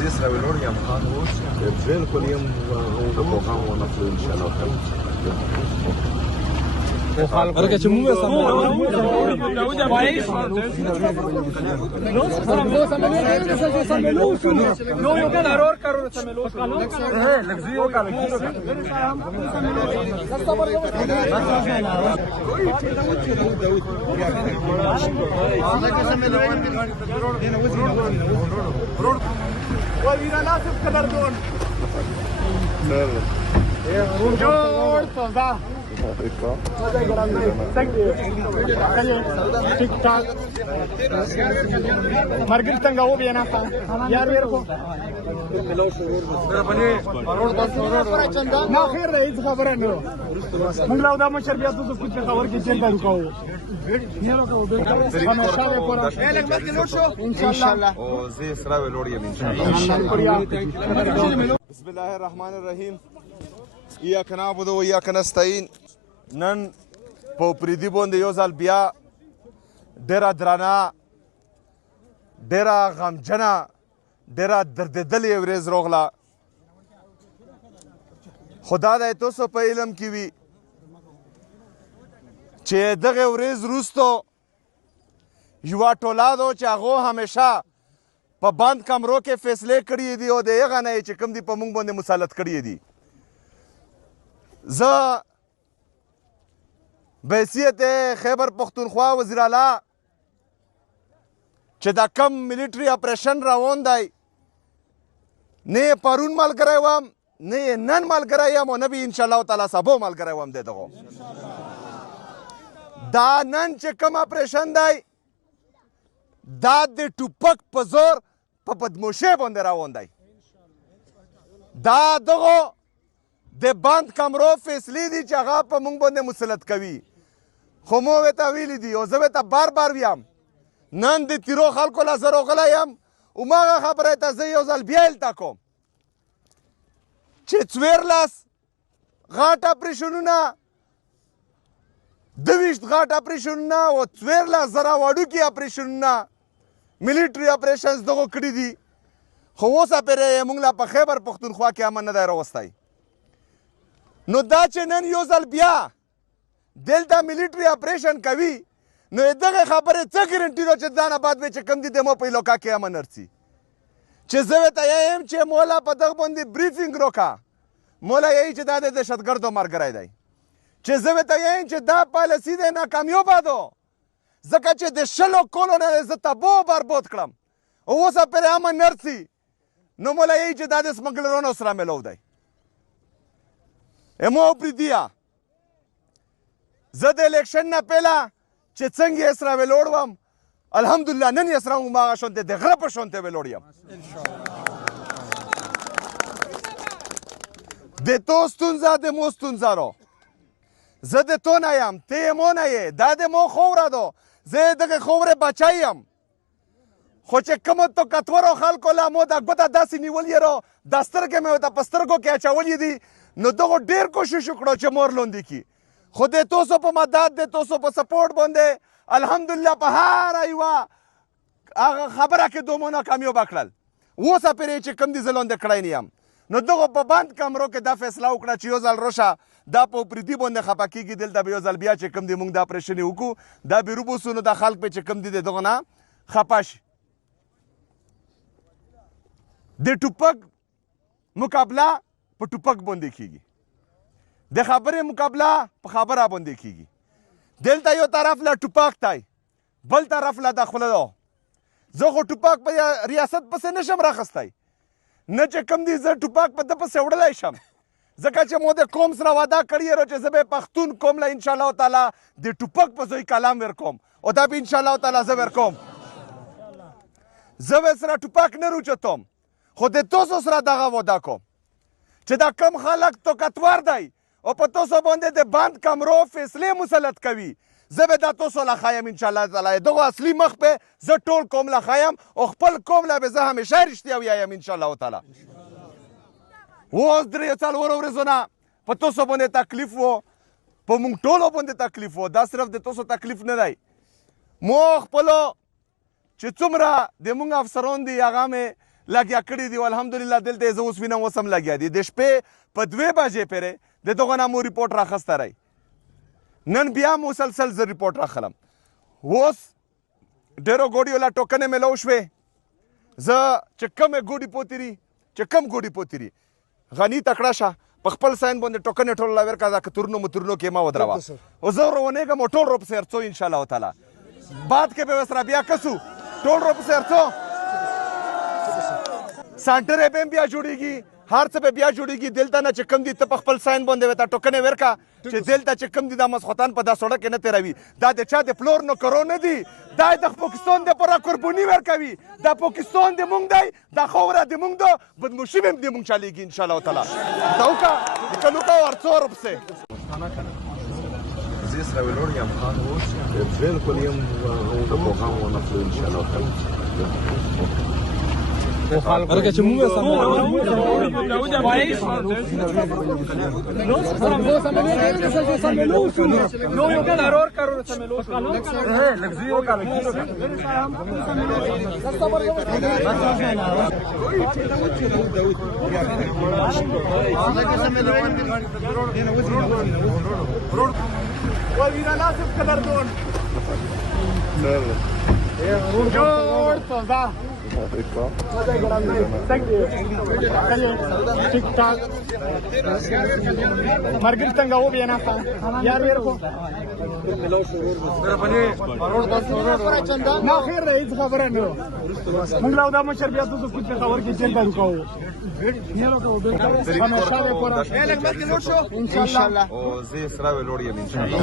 زي سراويلور يا مخانوس ترين كل يوم ونبغى ونفل إن شاء الله Perché c'è un Margarita هو بينا يار ويركو ما خير ده هیڅ خبره نه موږ لا دا مشر بیا د کوڅه خبر کې چل دا رکاو ان شاء الله او زي سراويلور يا ان شاء الله بسم الله الرحمن الرحيم إياك نعبد وإياك نستعين نن په پریدي باندې یو ځل بیا ډېره درنه ډېره غمجنه ډېره دردېدلې ورځ راغله خو دا دی تاسو په علم کې وي چې دغه ورځ وروستو یوه ټوله ده چې هغو همیشه په بند کمرو کې فیصلې کړي دي او د هغه نه یې چې کوم دي په موږ باندې مسلط کړي دي زه بحیثیت خیبر پختونخوا وزیر اعلی چې دا کم ملیټري اپریشن روان دی نه یې پرون ملګری وم نه یې نن ملګری یم او نه به انشاءالله تعالی سبا ملګری وم د دغو دا نن چې کم اپریشن دی دا د ټوپک په زور په بدموشۍ باندې روان دی دا دغو د بند کمرو فیصلې دي چې هغه په موږ باندې مسلط کوي خو مو ورته ویلي دي او زه ورته بار بار ویم نن د تیرو خلکو له زه راغلی یم هماغه خبره ته زه یو ځل بیا هلته کوم چې 14 غټ اپریشنونه 22 غټ اپریشنونه او 14 زره وړوکي اپریشنونه ملیټري اپریشنز دغو کړي دي خو اوسه پرې موږ لا په خیبر پښتونخوا کې امن نه دی راوستی نو دا چې نن یو ځل بیا دلته ملیټري اپریشن کوي نو دغه خبرې څه ګرنټي ده چې دا نه بعد به چې کوم دي د مو په علاقه کې امن رسي چې زه ورته یم چې مولا په دغه باندې بریفینګ وکړه مولا یې چې دا د دهشتګردو ملګری دی چې زه ورته یم چې دا پالیسي دی ناکامیابه ده ځکه چې د 20 کلو نه زه تباه برباد کړم او اوسه پرې امن نرسي نو مولا یې چې دا د سمګلرانو سره ملو دی امو پریدیا زه د الیکشن نه پهله چې څنګه یې سره ویلوړ وم الحمدلله نن یې سره هماغه شونتې د غره په شونتې ویلوړ یم د تو ستونزه د مو ستونزه رو زه د تو نه یم ته یې مو نه یې دا د مو خوره ده زه یې دغه خورې بچی یم خو چې کومو طاقتورو خلکو له مو دا ګوته داسې نیولې رو دا سترګې مې ورته په سترګو کې اچولې دي نو دغو ډېر کوشش وکړو چې مور لوندې کړي خو د توسو په مدد د توسو په سپورټ باندې الحمدلله په هره یوه هغه خبره کې دومره ناکامیابه کړل اوسه پرې چې کوم دي زه لوندې کړی نه یم نو دغو په بند کمرو کې دا فیصله وکړه چې یو ځل راشه دا په پریدي باندې خفه کېږي دلته به یو ځل بیا چې کوم دي موږ دا اپریشن یې وکړو دا به روبوسو نو دا خلک به چې کوم دي د دغه نه خفه شي د ټوپک مقابله په ټوپک باندې کېږي د خبرې مقابله په خبره باندې کېږي دلته یو طرف له ټوپک دی بل طرف له د خوله ده زه خو ټوپک په ریاست پسې نشم راخستی نه چې کوم دي زه ټوپک په ده پسې وړلی شم ځکه چې مو د قوم سره وعده کړې رو چې زه به پښتون قوم له انشاءالله تعالی د ټوپک په ځای کلام ورکوم او دا به انشاءالله تعالی زه ورکوم زه به سره ټوپک نه روچتم خو د تاسو سره دغه وعده کوم چې دا کم خلک طاقتور دی او په تاسو باندې د بند کمرو فیصلې مسلط کوي زه به دا تاسو له ښایم انشاءالله تعالی دغه اصلي مخ به زه ټول قوم له ښایم او خپل قوم له به زه همیشه رښتیا ویایم انشاءالله تعالی اوس درې څلورو ورځو نه په تاسو باندې تکلیف و په موږ ټولو باندې تکلیف و دا صرف د تاسو تکلیف نه دی مو خپلو چې څومره د موږ افسران دي هغه مې لګیا کړي دي الحمدلله دلته یې زه اوس وینم اوس هم لګیا دي د شپې په 2 بجې پورې د دغه نه مو ریپورټ راخسته رہی نن بیا مسلسل زه ریپورټ راخلم اوس ډېرو ګوډیو له ټوکنې میلاو شوې زه چې کومې ګوډي پوتې دي چې کم ګوډي پوتې دي غني تکړه شه په خپل ساین باندې ټوکنې ټول لا ورکړه دا کتورونو متورونو کې ما ودروه او زه روانېږم او ټول روپسې ارڅو انشاءالله تعالی بعد کې به سره بیا کسو ټول روپسې ارڅو سانټر یې به هم بیا جوړېږي هر څه به بیا جوړېږي دلته نه چې کوم دي ته په خپل ساین باندې ورته ټوکنې ورکړه چې دلته چې کوم دي دا ماسخوتن په دا سړک کې نه تېروي دا د چا د پلور نوکرو نه دي دا د پاکستان دپاره قرباني ورکوي دا پاکستان د مونږ دی دا خاوره د مونږ ده بدماشي به هم د مونږ چلېږي انشاءالله تعالی دا وکړه لیکن وکړه ورڅو ورپسې زي سره ویلوړ یم بالکل یم د پوهام ونفلو انشاءالله تعالی Perché c'è muove مرګل څنګه و بیا نه یار ورکو ما خیر دی هیڅ خبره نه موږ له دا مشر بیا تاسو کوم خبر کې چل تا وکاو ان شاء الله او زه سره ویلوړ یم ان شاء الله